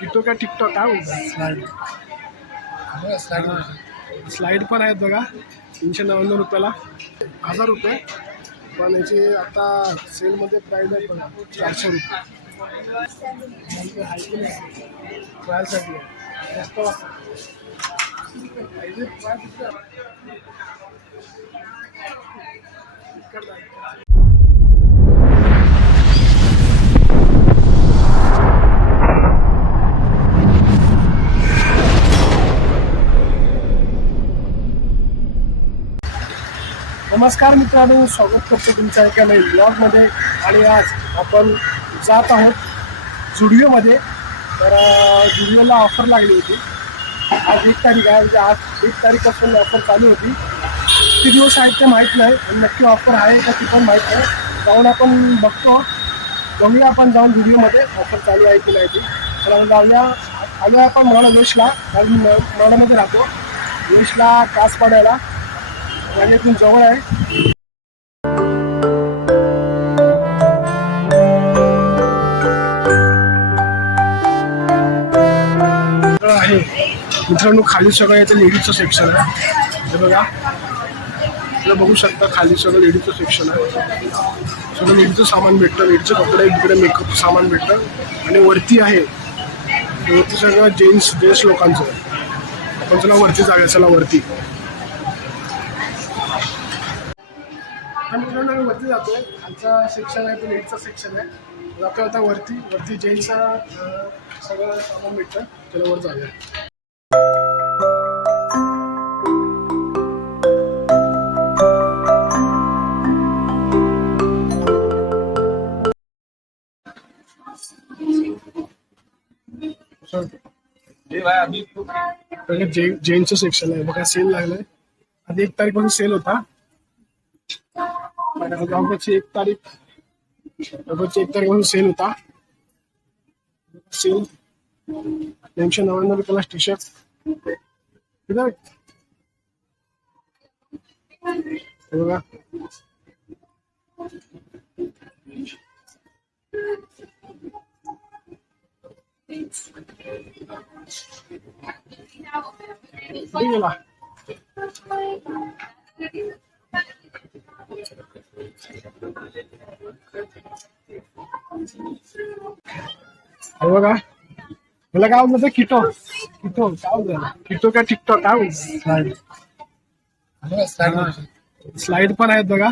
TikTok का TikTok काय बोलतात स्लाईड पण आहेत बघा. तीनशे नव्याण्णव रुपयाला. हजार रुपये. पण याची आता सेलमध्ये प्राईस आहे बघा. चारशे रुपये. ट्रायलसाठी. जास्त वाटतं. नमस्कार मित्रांनो स्वागत करतो तुमच्या एका नवीन ब्लॉगमध्ये आणि आज आपण जात आहोत जुडिओमध्ये. तर जुडिओला ऑफर लागली होती. आज एक तारीख आहे म्हणजे आज एक तारीखपासून ऑफर चालू होती. किती दिवस आहेत ते माहीत नाही पण नक्की ऑफर आहे का ती पण माहीत नाही. जाऊन आपण बघतो. बघूया आपण जाऊन व्हिडिओमध्ये ऑफर चालू आहे की नाही ती. तर जाऊया. आलो आपण मला वेशला कारण मनामध्ये राहतो. वेशला कास पाडायला. माझ्या इथून जवळ आहे. आहे. मित्रांनो खाली सगळं याचं लेडीजचं सेक्शन आहे. हे बघा. तुला बघू शकता खाली सगळं लेडीजचं सेक्शन आहे. सगळं लेडीजचं सामान भेटतं. लेडीजचे कपडे इकडे मेकअपचं सामान भेटतं. आणि वरती आहे. वरती सगळं जेंट्स जेंट्स लोकांचं. आपण चला वरती जाऊया. चला वरती. तर मित्रांनो आम्ही वरती जातोय. खालचा सेक्शन आहे तो लेडीजचा सेक्शन आहे. जातो आता वरती. वरती अं, सगळं सामान भेटतं. त्याला वर जाऊया. सर पहिले जे जेंट्सचं सेक्शन आहे. बघा सेल लागलाय. आधी एक तारीखपासून सेल होता. ऑगस्टची एक तारीख ऑगस्टची एक तारीखपासून सेल होता सेल दोनशे नव्याण्णव रुपयाला टी शर्ट बघा कुठे गेला हे बघा. मला काय म्हणतो किटो किटो काय किटो का टिकटो काय बोलतो स्लाइड पण आहेत बघा.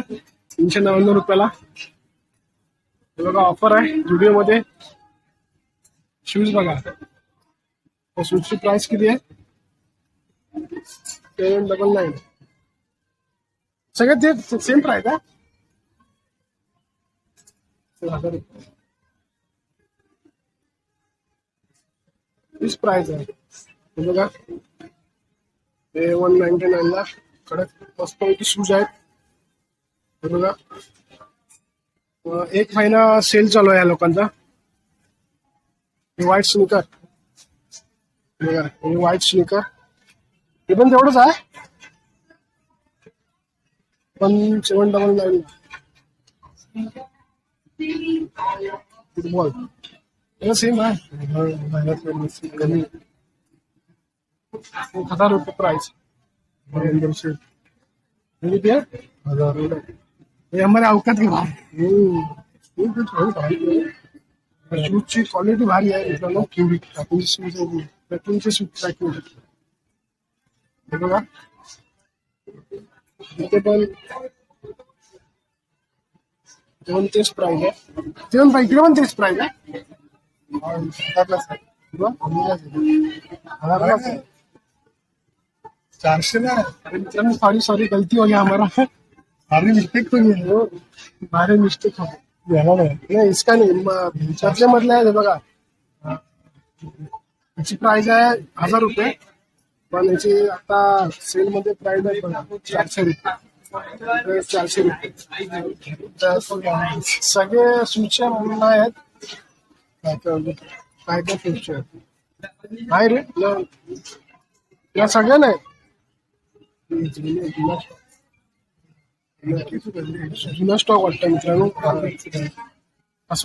तीनशे नव्याण्णव रुपयाला. हे बघा ऑफर आहे जुडिओ मध्ये. शूज बघा. त्या शूजची प्राइस किती आहे? सेवन डबल नाईन सगळ्यात ते सेम प्राईज का हजार तीच आहे. बघा. हे वन नाईन्टी नाईनला कडक मस्तपैकी शूज आहेत. बघा. एक महिना सेल चालू आहे या लोकांचा. हे व्हाईट स्निकर बघा. हे व्हाईट स्निकर हे पण तेवढंच आहे? पण सेवन डबल नाईन फुटबॉल हे सेम आहे कमी एक हजार रुपये प्राइस अंदर से ये क्या हजार रुपये ये हमारे औकात के बाहर हम्म, ये तो थोड़ी भारी है शूजची क्वालिटी भारी आहे मित्रांनो क्युबिक आपण शूज पॅकिंगचे शूज पॅकिंग हे बघा इथे पण इथे पण तेच प्राइस आहे इथे पण इकडे पण तेच प्राइस आहे हजारलाच आहे. बघ, हजारलाच आहे. चारशे ना? अरे मित्रांनो सॉरी सॉरी गलती हो गया हमारा। भारी मिस्टेक तो नहीं है भारी मिस्टेक हो। गया नाही इसका नहीं म- त्यातल्या मधलं आहे हे बघा। याची प्राइस आहे हजार रुपये पण याची आता सेल मध्ये प्राइस आहे बघा चारशे रुपये चारशे रुपये सगळे फ्युचर म्हणून आहेत काय काय काय काय नाही रे या सगळ्या नाही जुना स्टॉक वाटतं मित्रांनो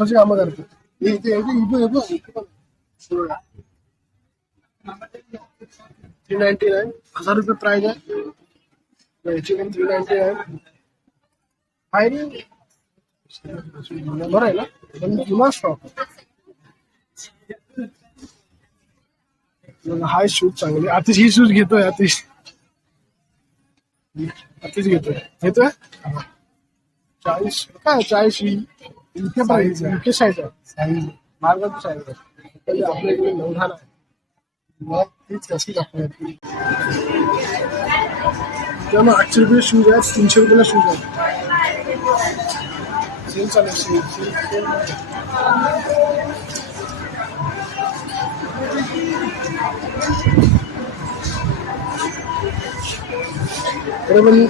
जे कामं करतो थ्री नाईन्टी नाईन हजार रुपये प्राइस आहे याची पण थ्री नाईन्टी नाईन आहे बरं आहे ना? पण जुना स्टॉक हाय शूज चांगले. आतिश ही शूज घेतोय आतिश. आतिश घेतोय. घेतोय? चाळीस. काय चाळीस इतके प्राईज आहे. इतके साईज आहे. साईज मार्गाची साईज आहे. आपल्या इकडे नवधान आहे. मग तीच कशी दाखवण्यात त्यामुळे आठशे रुपये शूज आहेत तीनशे रुपयाला शूज आहेत सेल चालू आहे सेल सेल सेल इकडे पण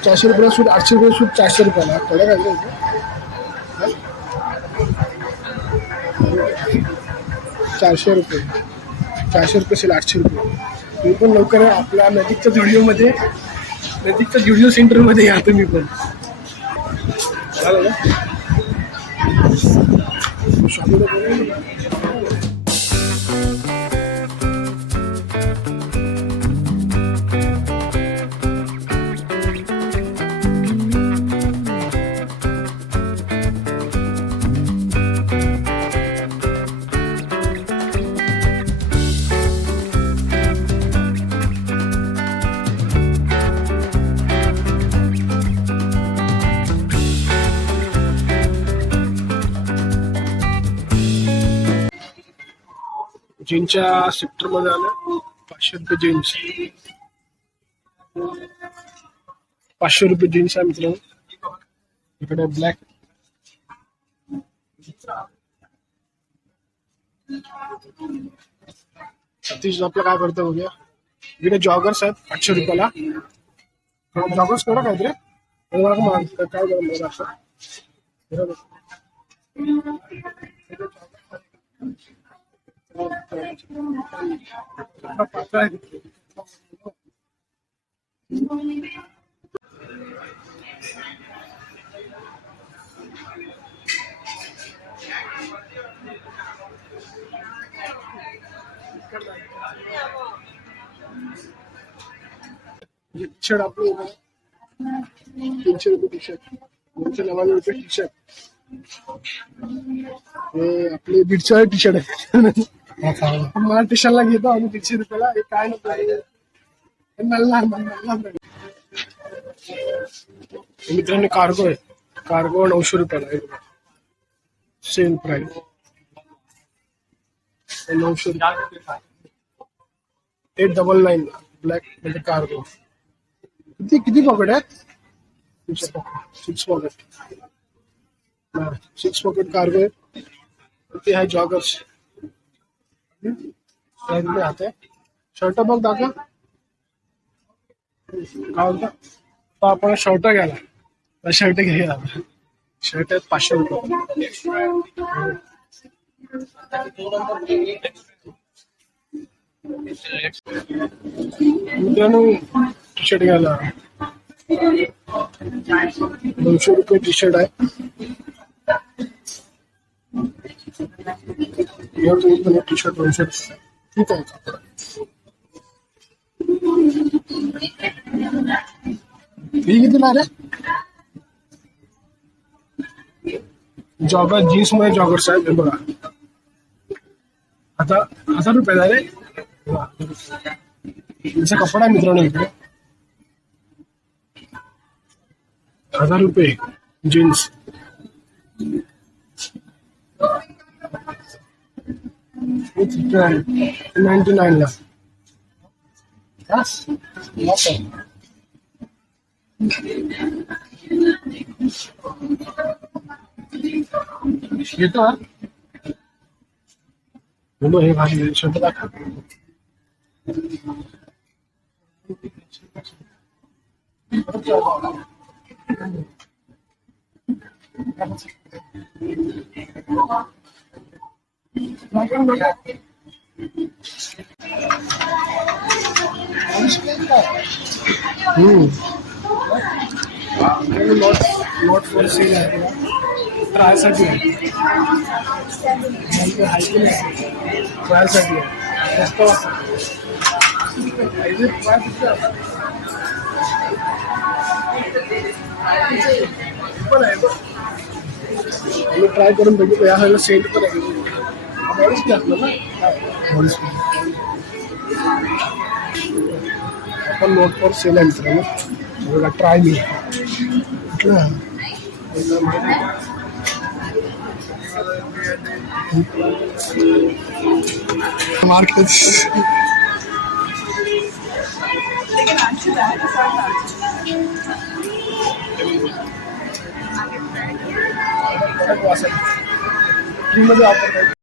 चारशे रुपयाला सूट आठशे रुपये सूट चारशे रुपयाला कडे काय इथे चारशे रुपये चारशे रुपये असेल आठशे रुपये. तुम्ही पण लवकर आपल्या नजीकच्या जुडिओमध्ये नजीकच्या जुडिओ सेंटरमध्ये या तुम्ही पण. चालेल ना? शॉपिंग जीनच्या सेक्टरमध्ये आलं. पाचशे रुपये जीन्स पाचशे रुपये जीन्स आहे मित्रांनो इकडे ब्लॅक सतीश आपलं काय करतो बघूया. इकडे जॉगर्स आहेत आठशे रुपयाला. जॉगर्स कोणा काय रे काय असं बरोबर. टी शर्ट तीनशे रुपये टी शर्ट दोनशे नव्याण्णव रुपये टी शर्ट हे आपले बीडचे टी शर्ट आहे. मला टी घेतो आणि तीनशे रुपयाला? हे काय नको मित्रांनी मित्रांनो कार्गो आहे. कार्गो नऊशे रुपयाला सेल प्राइस नऊशे एट डबल नाईन ब्लॅक म्हणजे कार्गो किती किती पॉकेट आहेत? Six pocket six pocket cargo आहे. ते आहे जॉगर्स हात आहे शर्ट बघ दाखव काय बोलता तर आपण शर्ट घ्यायला शर्ट घ्यायला शर्ट आहेत पाचशे रुपये मित्रांनो टी शर्ट घ्यायला दोनशे रुपये टी शर्ट आहे घ्या तुम्ही पण टी शर्ट दोनशे ठीक आहे कापड फी कितीला जॉगर जीन्समध्ये जॉगर साहेब हे बघा. आता हजार रुपये झाले. जसा कपडा मित्र मित्रांनो इकडे. हजार रुपये जीन्स. नाईन्टी नाईन ला Yes. Awesome. येतो हा? बोलो हे भाजी शब्द दाखव हम्म नॉट नॉट फॉर सेल आहे ट्रायसाठी आहे ट्रायसाठी आहे मस्त वाटतं ट्राय करून बघितलं. या सगळं सेंट पण आहे. बॉडीच की असलं ना बॉडीच आपण नोट फॉर सेल आहे मित्रांनो बघा ट्राय मी कुठलं मार्केटमध्ये वापरतात